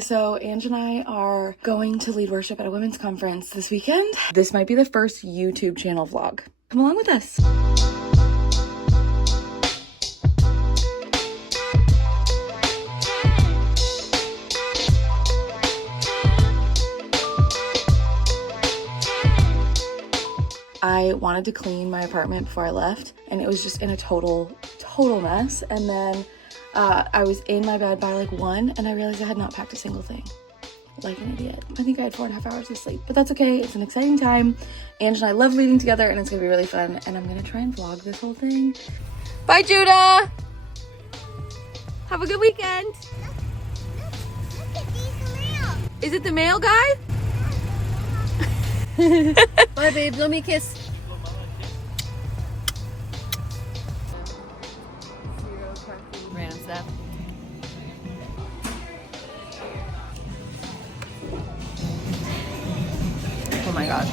So Ange and I are going to lead worship at a women's conference this weekend. This might be the first YouTube channel vlog. Come along with us. I wanted to clean my apartment before I left, and it was just in a total mess. And then I was in my bed by like 1, and I realized I had not packed a single thing. Like an idiot. I think I had 4.5 hours of sleep, but that's okay. It's an exciting time. Ange and I love leading together, and it's gonna be really fun. And I'm gonna try and vlog this whole thing. Bye, Judah. Have a good weekend. Look at these mail. Is it the mail guy? Bye, babe. Let me kiss. Random stuff. Oh my gosh,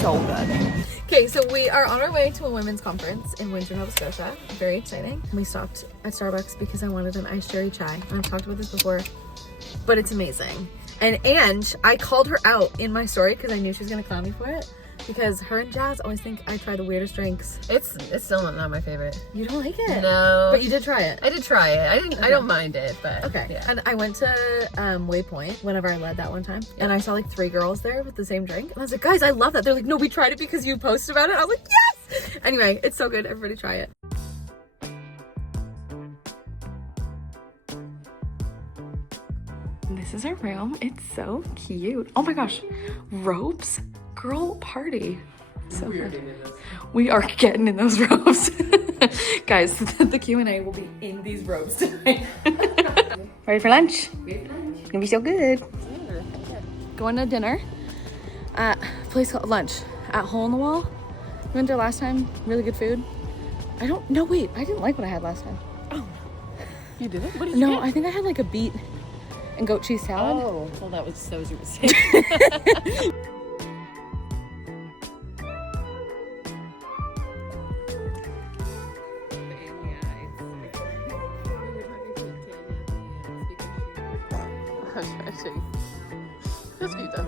so good. Okay, so we are on our way to a women's conference in Windsor, Nova Scotia. Very exciting. We stopped at Starbucks because I wanted an iced cherry chai. And I've talked about this before, but it's amazing. And I called her out in my story because I knew she was gonna clown me for it. Because her and Jazz always think I try the weirdest drinks. It's still not my favorite. You don't like it? No. But you did try it. I did try it. Okay. I don't mind it, but okay. Yeah. And I went to Waypoint whenever I led that one time, and I saw like 3 girls there with the same drink. And I was like, guys, I love that. They're like, no, we tried it because you posted about it. I was like, yes! Anyway, it's so good. Everybody try it. This is our room. It's so cute. Oh my gosh. Robes? Girl party. So good. We are getting in those robes. Guys, the Q&A will be in these robes tonight. Ready for lunch? It's gonna be so good. Going to dinner at a place called lunch at Hole in the Wall. We went there last time. Really good food. I didn't like what I had last time. Oh, you didn't? What did you No, get? I think I had like a beet and goat cheese salad. Oh, well, that was your mistake. That's cute though.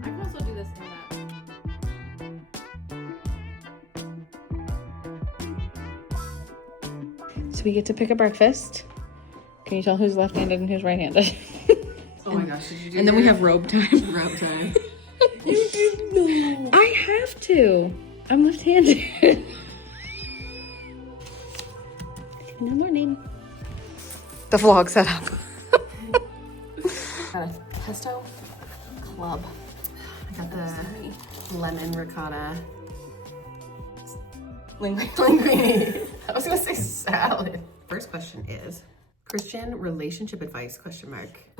I can also do this in that. So we get to pick a breakfast. Can you tell who's left-handed and who's right-handed? Oh my gosh, did you do And then we have robe time. robe time? You didn't know. I have to. I'm left-handed. No morning. The vlog setup. Got a pesto club. I got the lemon ricotta linguine. I was gonna say salad. First question is Christian relationship advice ?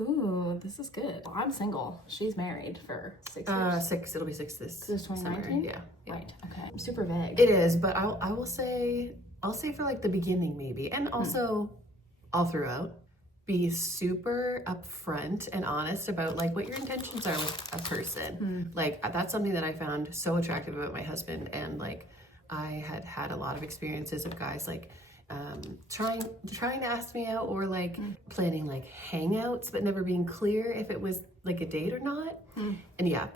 Ooh, this is good. Well, I'm single. She's married for 6 years. 6. It'll be 6 this This is 2019? summer. Yeah. Right. Okay. I'm super vague. It is, but I'll say for like the beginning maybe, and also all throughout, be super upfront and honest about like what your intentions are with a person. Like that's something that I found so attractive about my husband, and like I had a lot of experiences of guys like trying to ask me out, or like planning like hangouts but never being clear if it was like a date or not. And yeah,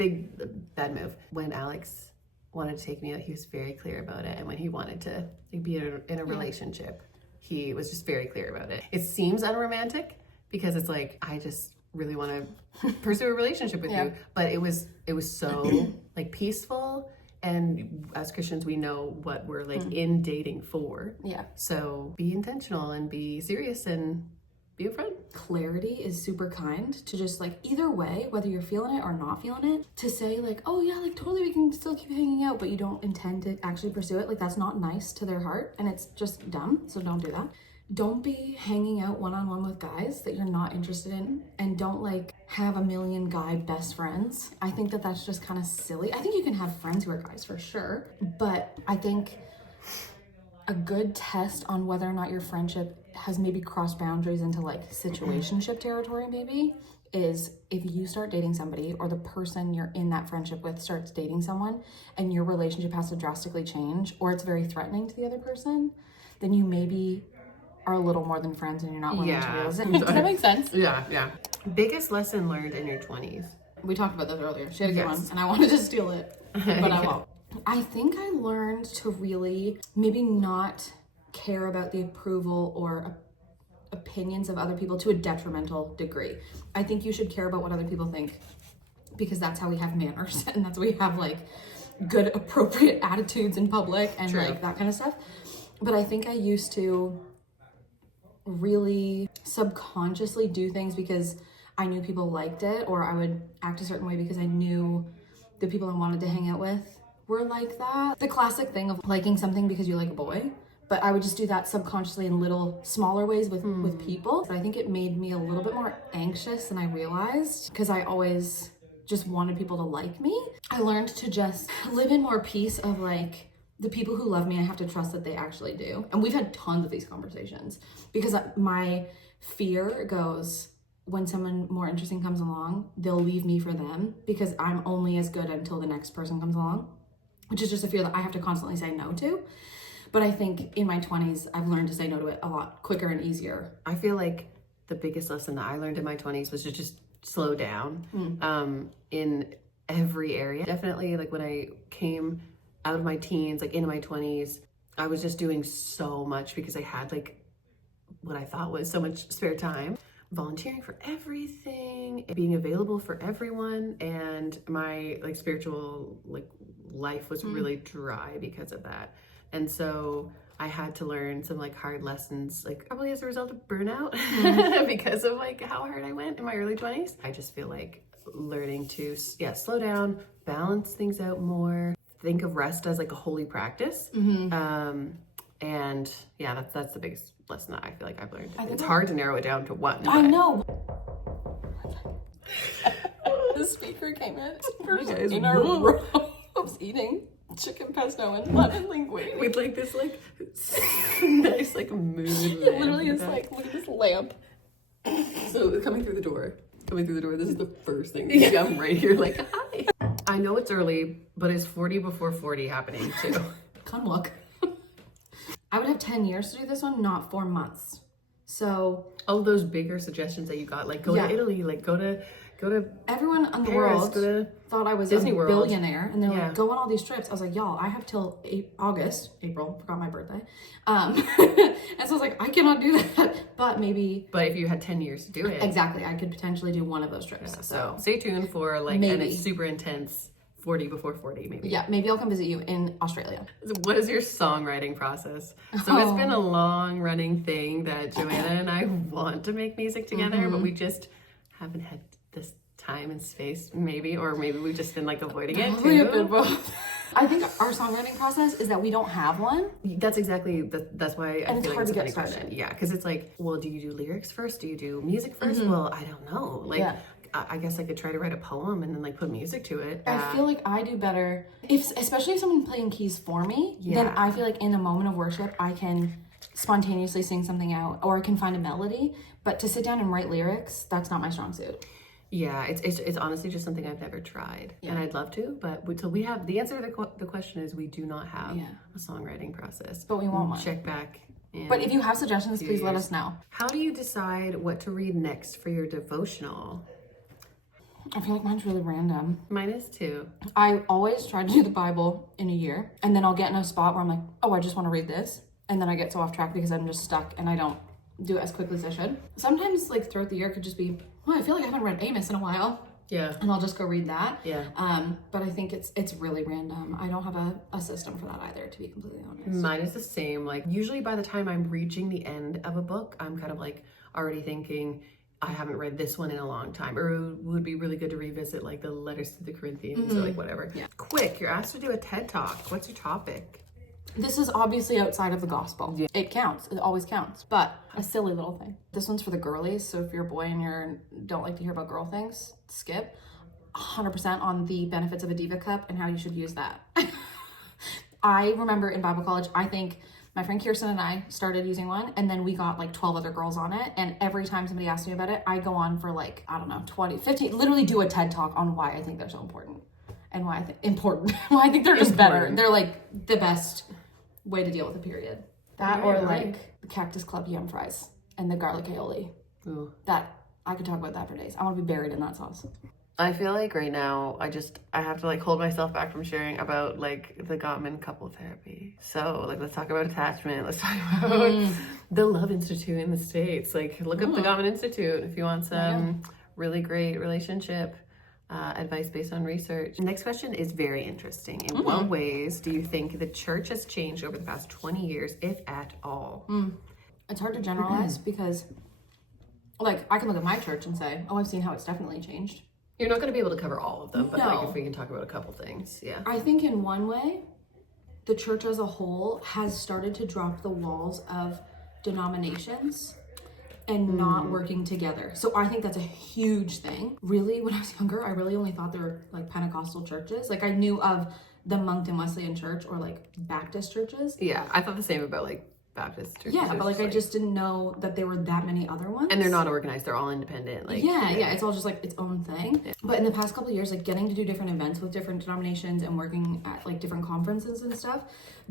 bad move. When Alex wanted to take me out, he was very clear about it, and when he wanted to like, be in a relationship, he was just very clear about it. It seems unromantic because it's like I just really want to pursue a relationship with you, but it was so like peaceful. And as Christians, we know what we're like in dating for. Yeah. So be intentional and be serious and be upfront. Clarity is super kind to just like either way, whether you're feeling it or not feeling it, to say like, oh yeah, like totally we can still keep hanging out, but you don't intend to actually pursue it. Like that's not nice to their heart, and it's just dumb. So don't do that. Don't be hanging out one-on-one with guys that you're not interested in, and don't like have a million guy best friends. I think that that's just kind of silly. I think you can have friends who are guys for sure, but I think a good test on whether or not your friendship has maybe crossed boundaries into like situationship territory maybe is if you start dating somebody or the person you're in that friendship with starts dating someone and your relationship has to drastically change or it's very threatening to the other person, then you maybe are a little more than friends and you're not willing to realize it. Does that make sense? Yeah. Biggest lesson learned in your 20s? We talked about this earlier. She had a good one and I wanted to steal it, but I won't. I think I learned to really maybe not care about the approval or opinions of other people to a detrimental degree. I think you should care about what other people think because that's how we have manners and that's how we have like good appropriate attitudes in public and like that kind of stuff. But I think I used to really subconsciously do things because I knew people liked it, or I would act a certain way because I knew the people I wanted to hang out with were like that. The classic thing of liking something because you like a boy. But I would just do that subconsciously in little smaller ways with people. But I think it made me a little bit more anxious than I realized because I always just wanted people to like me. I learned to just live in more peace of like the people who love me, I have to trust that they actually do. And we've had tons of these conversations because my fear goes, when someone more interesting comes along, they'll leave me for them because I'm only as good until the next person comes along, which is just a fear that I have to constantly say no to. But I think in my 20s, I've learned to say no to it a lot quicker and easier. I feel like the biggest lesson that I learned in my 20s was to just slow down in every area. Definitely like when I came out of my teens, like into my 20s, I was just doing so much because I had like what I thought was so much spare time. Volunteering for everything, being available for everyone, and my like spiritual like life was really dry because of that. And so I had to learn some like hard lessons, like probably as a result of burnout because of like how hard I went in my early 20s. I just feel like learning to slow down, balance things out more, think of rest as like a holy practice. And yeah, that's the biggest lesson that I feel like I've learned. It's hard to narrow it down to one. I know. The speaker came in our row. I was eating chicken pesto and lemon linguine with like this like nice like mood. It literally is like, look at this lamp. So coming through the door, this is the first thing. Yeah, I'm right here like, hi. I know it's early, but is 40 before 40 happening too? Come look. I would have 10 years to do this one, not 4 months. So all those bigger suggestions that you got, like go to Italy, like go to everyone in the Paris, world thought I was Disney a World. Billionaire, and they're like, go on all these trips. I was like, y'all, I have till April, forgot my birthday. And so I was like, I cannot do that, but maybe. But if you had 10 years to do it. Exactly, I could potentially do one of those trips. Yeah, so stay tuned for like maybe. And it's super intense 40 before 40 maybe. Yeah, maybe I'll come visit you in Australia. What is your songwriting process? So it's been a long running thing that Joanna and I want to make music together, but we just haven't had this time and space maybe, or maybe we've just been like avoiding it too. I think our songwriting process is that we don't have one. That's exactly, that's why I feel like it's a funny started. question. Yeah, because it's like, well, do you do lyrics first? Do you do music first? Well, I don't know. Like, I guess I could try to write a poem and then like put music to it. I feel like I do better especially if someone's playing keys for me, then I feel like in a moment of worship, I can spontaneously sing something out or I can find a melody, but to sit down and write lyrics, that's not my strong suit. Yeah, it's honestly just something I've never tried, and I'd love to, but until we have the answer to the question is we do not have a songwriting process. But we want one. Check back. But if you have suggestions, please let us know. How do you decide what to read next for your devotional? I feel like mine's really random. Mine is too. I always try to do the Bible in a year, and then I'll get in a spot where I'm like, oh, I just want to read this, and then I get so off track because I'm just stuck and I don't do it as quickly as I should. Sometimes like throughout the year it could just be, I feel like I haven't read Amos in a while. Yeah. And I'll just go read that. Yeah. But I think it's really random. I don't have a system for that either, to be completely honest. Mine is the same. Like usually by the time I'm reaching the end of a book, I'm kind of like already thinking, I haven't read this one in a long time, or it would be really good to revisit like the letters to the Corinthians or like whatever. Yeah. Quick, you're asked to do a TED Talk. What's your topic? This is obviously outside of the gospel. Yeah. It counts. It always counts. But a silly little thing. This one's for the girlies. So if you're a boy and you don't like to hear about girl things, skip. 100% on the benefits of a Diva cup and how you should use that. I remember in Bible college, I think my friend Kirsten and I started using one, and then we got like 12 other girls on it. And every time somebody asked me about it, I go on for like, I don't know, 20, 15, literally do a TED talk on why I think they're so important and why I think why I think they're just better. They're like the best way to deal with a period. That or like the Cactus Club yum fries and the garlic aioli. Ooh. That I could talk about that for days. I want to be buried in that sauce. I feel like right now I have to like hold myself back from sharing about like the Gottman couple therapy. So like let's talk about attachment. Let's talk about the Love Institute in the States. Like look up the Gottman Institute if you want some really great relationship advice based on research. Next question is very interesting. In what ways do you think the church has changed over the past 20 years, if at all? It's hard to generalize because like I can look at my church and say, oh, I've seen how it's definitely changed. You're not going to be able to cover all of them, but No. like if we can talk about a couple things, yeah. I think in one way, the church as a whole has started to drop the walls of denominations and not working together. So I think that's a huge thing. Really, when I was younger, I really only thought there were like Pentecostal churches. Like I knew of the Moncton Wesleyan Church or like Baptist churches. Yeah, I thought the same about like Baptist churches. Yeah, but like I just didn't know that there were that many other ones. And they're not organized, they're all independent. Like yeah, it's all just like its own thing. Yeah. But in the past couple of years, like getting to do different events with different denominations and working at like different conferences and stuff,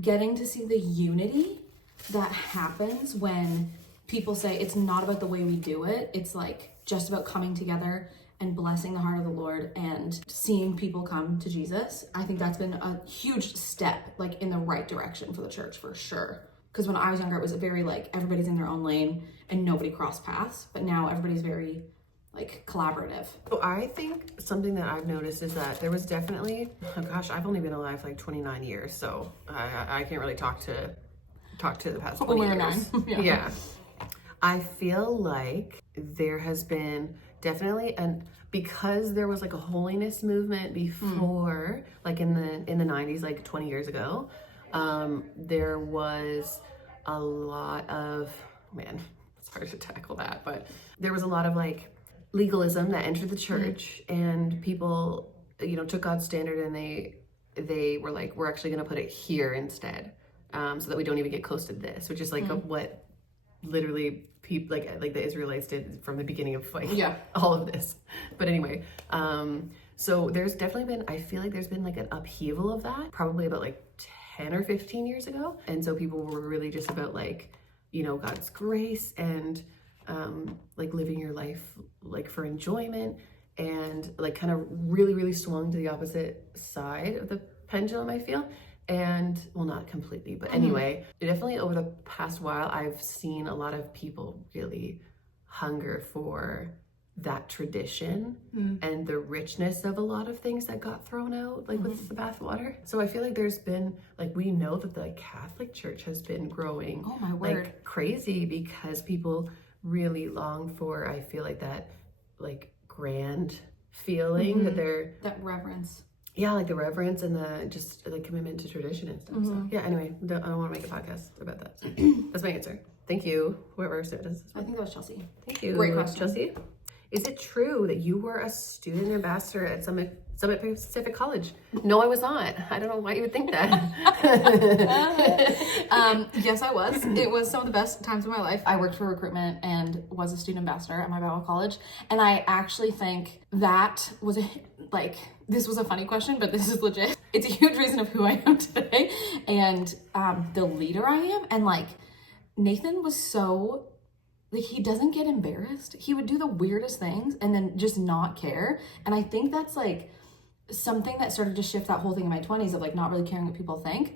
getting to see the unity that happens when people say it's not about the way we do it, it's like just about coming together and blessing the heart of the Lord and seeing people come to Jesus. I think that's been a huge step like in the right direction for the church for sure. Because when I was younger, it was very like everybody's in their own lane and nobody crossed paths. But now everybody's very like collaborative. So I think something that I've noticed is that there was definitely, oh gosh, I've only been alive for like 29 years. So I can't really talk to the past 20 When we were years. 9. Yeah. I feel like there has been definitely, and because there was like a holiness movement before, like in the 90s, like 20 years ago, there was a lot of, man, it's hard to tackle that, but there was a lot of like legalism that entered the church and people, you know, took God's standard and they were like, we're actually going to put it here instead, so that we don't even get close to this, which is like what literally people like the Israelites did from the beginning of like all of this. But anyway, so there's definitely been, I feel like there's been like an upheaval of that probably about like 10 or 15 years ago. And so people were really just about like, you know, God's grace and like living your life like for enjoyment, and like kind of really, really swung to the opposite side of the pendulum, I feel. And well, not completely, but anyway, definitely over the past while, I've seen a lot of people really hunger for that tradition and the richness of a lot of things that got thrown out, like with the bathwater. So I feel like there's been, like, we know that the Catholic Church has been growing like crazy because people really long for, I feel like that like grand feeling that they're, that reverence. Yeah, like the reverence and the just like commitment to tradition and stuff. So yeah, anyway, I don't want to make a podcast about that. So that's my answer. Thank you, whoever said this. I think that was Chelsea. Thank you. Great question. Chelsea. Is it true that you were a student ambassador at Summit Pacific College? No, I was not. I don't know why you would think that. Yes, I was. It was some of the best times of my life. I worked for recruitment and was a student ambassador at my Bible college. And I actually think that was this was a funny question, but this is legit. It's a huge reason of who I am today and the leader I am. And like Nathan was so, like, he doesn't get embarrassed. He would do the weirdest things and then just not care. And I think that's like something that started to shift that whole thing in my 20s of like not really caring what people think,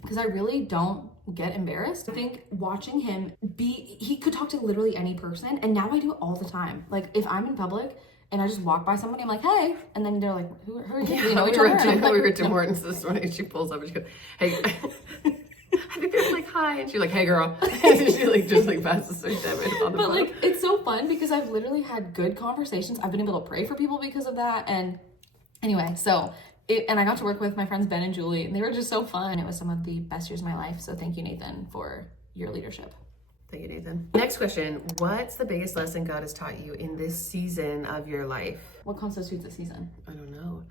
because I really don't get embarrassed. I think watching him he could talk to literally any person, and now I do it all the time. Like if I'm in public and I just walk by somebody, I'm like, hey, and then they're like, who are you? Yeah, you know each we other? were at Tim Hortons this morning. She pulls up and she goes, hey. I think they're like, hi, and she's like, hey girl. And she like just like passes her debit on the But phone. like it's so fun because I've literally had good conversations. I've been able to pray for people because of that. And anyway, and I got to work with my friends Ben and Julie, and they were just so fun. It was some of the best years of my life. So thank you, Nathan, for your leadership. Thank you, Nathan. Next question. What's the biggest lesson God has taught you in this season of your life? What constitutes a season? I don't know.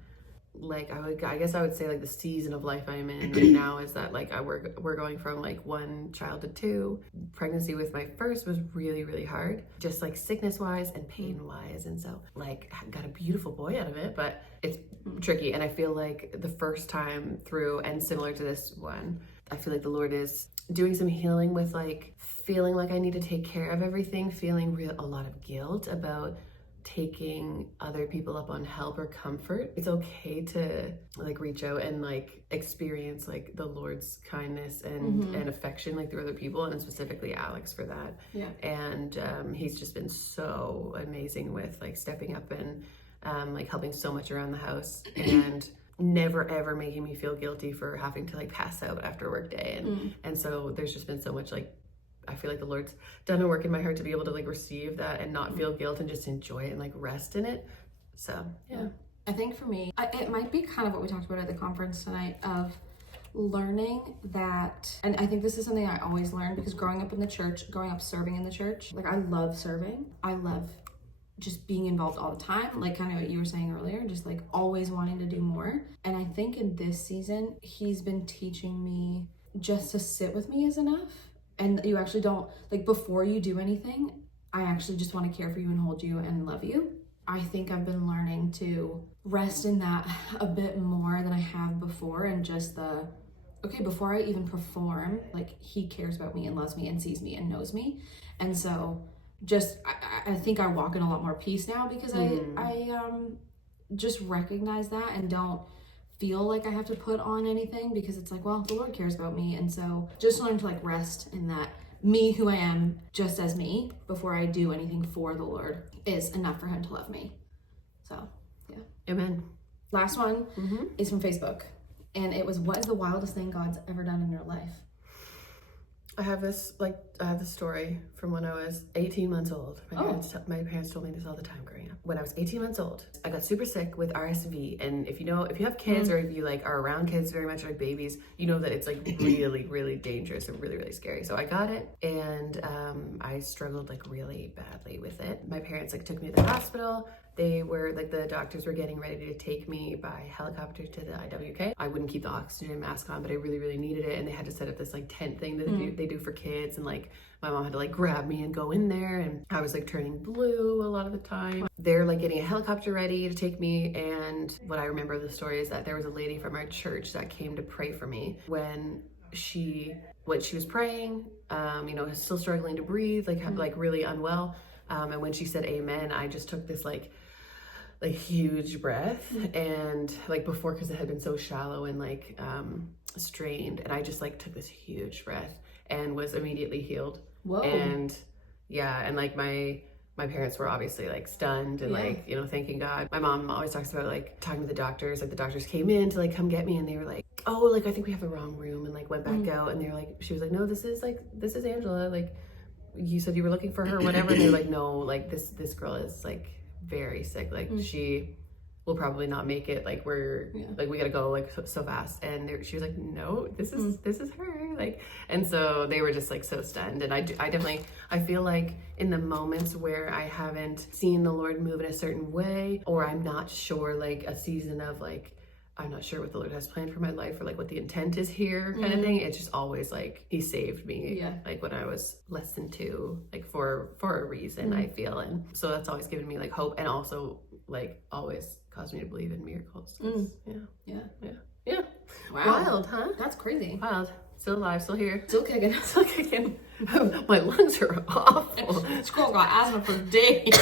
like I guess I would say like the season of life I'm in right now is that like we're going from like 1 child to 2. Pregnancy with my first was really, really hard, just like sickness wise and pain wise, and so like I got a beautiful boy out of it, but it's tricky. And I feel like the first time through, and similar to this one, I feel like the Lord is doing some healing with like feeling like I need to take care of everything, feeling a lot of guilt about taking other people up on help or comfort. It's okay to like reach out and like experience like the Lord's kindness and affection like through other people, and specifically Alex for that. Yeah. And he's just been so amazing with like stepping up and like helping so much around the house, and never ever making me feel guilty for having to like pass out after a work day. And so there's just been so much like, I feel like the Lord's done a work in my heart to be able to like receive that and not feel guilt and just enjoy it and like rest in it. So yeah. I think for me, it might be kind of what we talked about at the conference tonight, of learning that, and I think this is something I always learned, because growing up in the church, growing up serving in the church, like I love serving. I love just being involved all the time, like kind of what you were saying earlier, just like always wanting to do more. And I think in this season, he's been teaching me just to sit with me is enough. And you actually don't, like before you do anything, I actually just want to care for you and hold you and love you. I think I've been learning to rest in that a bit more than I have before, and just okay, before I even perform, like he cares about me and loves me and sees me and knows me. And so just, I think I walk in a lot more peace now, because I just recognize that and don't feel like I have to put on anything, because it's like, well, the Lord cares about me. And so just learn to like rest in that me, who I am, just as me, before I do anything for the Lord, is enough for him to love me. So yeah. Amen. Last one is from Facebook, and it was, what is the wildest thing God's ever done in your life? I have this story from when I was 18 months old. My parents told me this all the time growing up. When I was 18 months old, I got super sick with RSV. And if you have kids, or if you like are around kids very much, like babies, you know that it's like really, really dangerous and really, really scary. So I got it, and I struggled like really badly with it. My parents like took me to the hospital. They were like, the doctors were getting ready to take me by helicopter to the IWK. I wouldn't keep the oxygen mask on, but I really, really needed it. And they had to set up this like tent thing that they do for kids. And like my mom had to like grab me and go in there. And I was like turning blue a lot of the time. They're like getting a helicopter ready to take me. And what I remember of the story is that there was a lady from our church that came to pray for me when she was praying, still struggling to breathe, like really unwell. And when she said amen, I just took this like huge breath, and like before, because it had been so shallow and like strained, and I just like took this huge breath and was immediately healed. Whoa. And yeah, and like my parents were obviously like stunned and like, thanking God. My mom always talks about like talking to the doctors, like the doctors came in to like come get me, and they were like, oh, like I think we have the wrong room, and like went back out, and they were like, she was like, no, this is Angela, like you said you were looking for her, whatever. And they're like, no, like this girl is like very sick, like she will probably not make it, like like we gotta go like so fast. And she was like, no, this is her, like. And so they were just like so stunned. And I definitely feel like in the moments where I haven't seen the Lord move in a certain way, or I'm not sure, like a season of like, I'm not sure what the Lord has planned for my life, or like what the intent is here kind of thing. It's just always like he saved me, like when I was less than 2, like for a reason, I feel. And so that's always given me like hope, and also like always caused me to believe in miracles. Yeah. Wow. Wild, huh? That's crazy. Wild. Still alive, still here. Still kicking. My lungs are awful. Squirrel got asthma for days.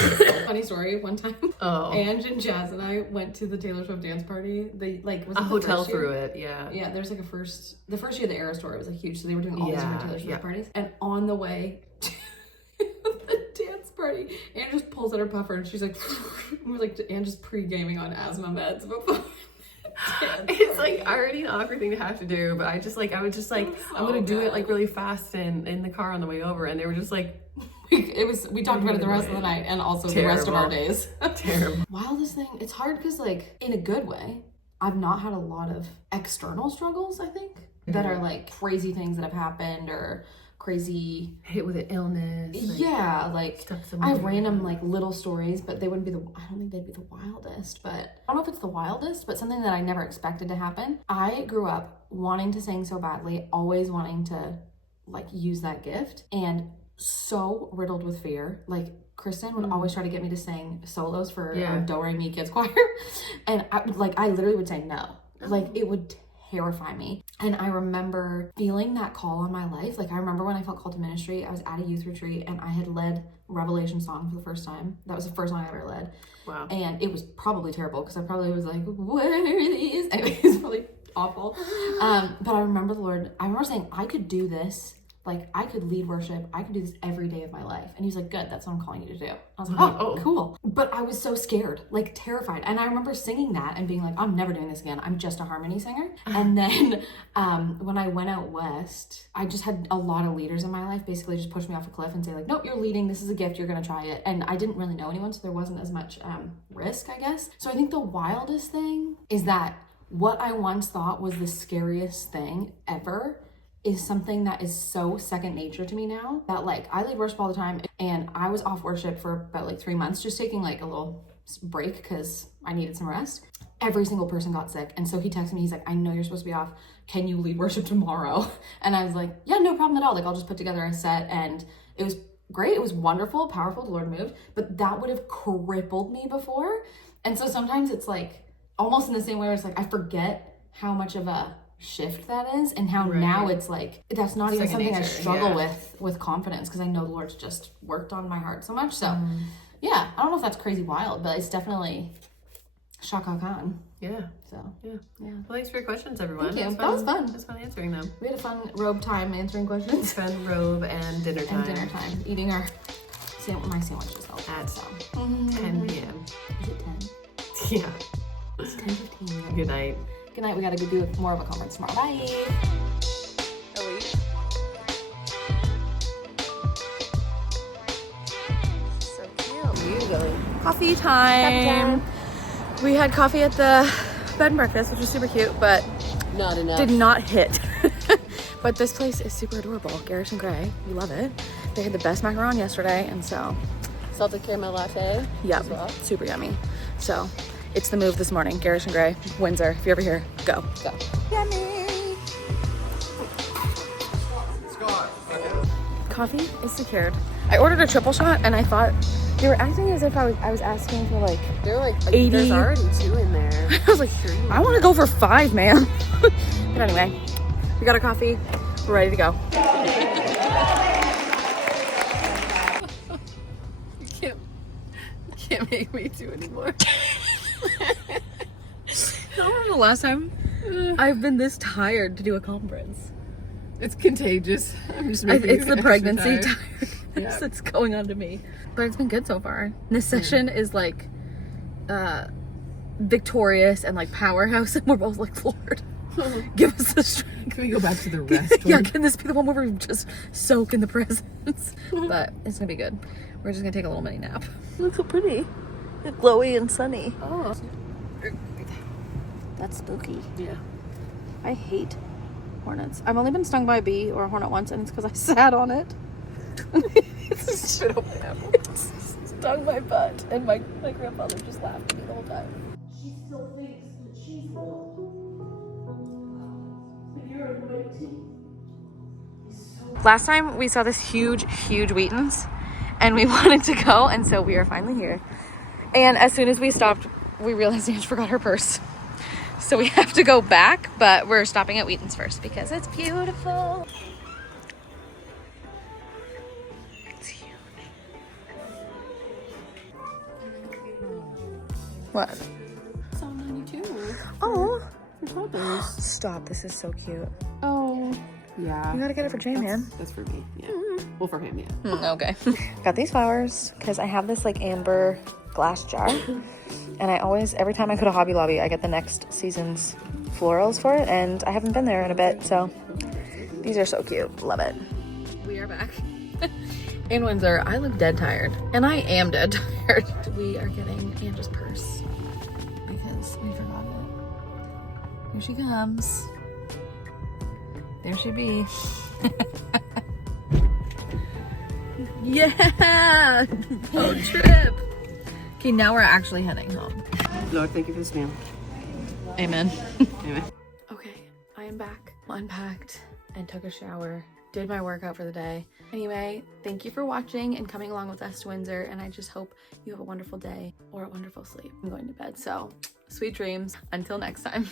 Funny story, one time, Ange and Jazz and I went to the Taylor Swift dance party. They like, was it a hotel through it, yeah. Yeah, there's like the first year of the Eras Tour, it was like huge, so they were doing all these different Taylor Swift parties. And on the way to the dance party, Ange just pulls out her puffer and she's like, we're like, Ange just pre-gaming on asthma meds before. It's like already an awkward thing to have to do, but I was just like, I'm gonna do it like really fast and in the car on the way over, and they were just like, we talked about it the rest of the night, and also the rest of our days. Terrible. Wildest thing, it's hard because like in a good way, I've not had a lot of external struggles, I think, that are like crazy things that have happened, or crazy hit with an illness. Yeah, like stuck I have somewhere. random like little stories, but they wouldn't be I don't think they'd be the wildest, but I don't know if it's the wildest, but something that I never expected to happen. I grew up wanting to sing so badly, always wanting to like use that gift, and so riddled with fear. Like Kristen would always try to get me to sing solos for a Do Re Mi Kids Choir, and I literally would say no. Like it would terrify me. And I remember feeling that call on my life. Like I remember when I felt called to ministry, I was at a youth retreat and I had led Revelation song for the first time. That was the first song I ever led. Wow. And it was probably terrible because I probably was like, where are these? Anyway, it's probably awful. But I remember the Lord, I remember saying I could do this. Like I could lead worship. I could do this every day of my life. And he's like, good, that's what I'm calling you to do. I was like, oh, cool. But I was so scared, like terrified. And I remember singing that and being like, I'm never doing this again. I'm just a harmony singer. And then when I went out west, I just had a lot of leaders in my life basically just push me off a cliff and say like, nope, you're leading. This is a gift. You're going to try it. And I didn't really know anyone. So there wasn't as much risk, I guess. So I think the wildest thing is that what I once thought was the scariest thing ever is something that is so second nature to me now, that like I lead worship all the time, and I was off worship for about like 3 months, just taking like a little break because I needed some rest. Every single person got sick. And so he texted me, he's like, I know you're supposed to be off. Can you lead worship tomorrow? And I was like, yeah, no problem at all. Like I'll just put together a set. And it was great. It was wonderful, powerful. The Lord moved, but that would have crippled me before. And so sometimes it's like almost in the same way where it's like, I forget how much of a shift that is, and how now it's like that's not even something I struggle with confidence, because I know the Lord's just worked on my heart so much. So yeah, I don't know if that's crazy wild, but it's definitely Shaka Khan. Yeah. So yeah. Well, thanks for your questions, everyone. Thank you. That was fun. It was fun answering them. We had a fun robe time answering questions. Fun robe and dinner time. Eating our my sandwiches at 10 p.m. Is it 10? Yeah. It's 10:15. Good night. Good night. We got to go do more of a conference tomorrow. Bye. So cute. Usually. Coffee time. We had coffee at the bed and breakfast, which was super cute, but Not enough. did not hit. But this place is super adorable. Garrison Gray. We love it. They had the best macaron yesterday, and so Salted caramel latte. yeah, super yummy. So it's the move this morning. Garrison Gray, Windsor. If you're ever here, go. Yummy. Coffee is secured. I ordered a triple shot, and I thought they were acting as if I was asking for like They're like 80. There's already 2 in there. I was like, I want to go for 5, man. But anyway, we got our coffee. We're ready to go. You can't make me do anymore. I don't remember the last time I've been this tired to do a conference. It's contagious. I'm just making It's the pregnancy tired. tiredness that's going on to me. But it's been good so far. This session is like victorious and like powerhouse, and we're both like floored. Give us the strength. Can we go back to the restroom? Yeah, can this be the one where we just soak in the presence? But it's gonna be good. We're just gonna take a little mini nap. Look so pretty. Glowy and sunny. Oh. That's spooky. Yeah. I hate hornets. I've only been stung by a bee or a hornet once, and it's because I sat on it. It's Spit open the apple. stung my butt, and my grandfather just laughed at me the whole time. She still thinks that she's old. But you're waiting. Last time we saw this huge Wheaton's, and we wanted to go, and so we are finally here. And as soon as we stopped, we realized Ange forgot her purse. So we have to go back, but we're stopping at Wheaton's first because it's beautiful. It's huge. What? Psalm 92. Oh, For toddlers. stop. This is so cute. Oh. Yeah. You gotta get it for Jay, man. That's for me. Yeah. Well, for him, yeah. Okay. Got these flowers because I have this like amber glass jar, and I always, every time I go to Hobby Lobby, I get the next season's florals for it, and I haven't been there in a bit, so these are so cute. Love it. We are back in Windsor. I look dead tired, and I am dead tired. We are getting Ange's purse because we forgot it. Here she comes. There she be. Yeah! Road trip! Okay, now we're actually heading home. Lord, thank you for this meal. Amen. Amen. Okay, I am back. Unpacked and took a shower. Did my workout for the day. Anyway, thank you for watching and coming along with us to Windsor, and I just hope you have a wonderful day or a wonderful sleep. I'm going to bed, so sweet dreams. Until next time.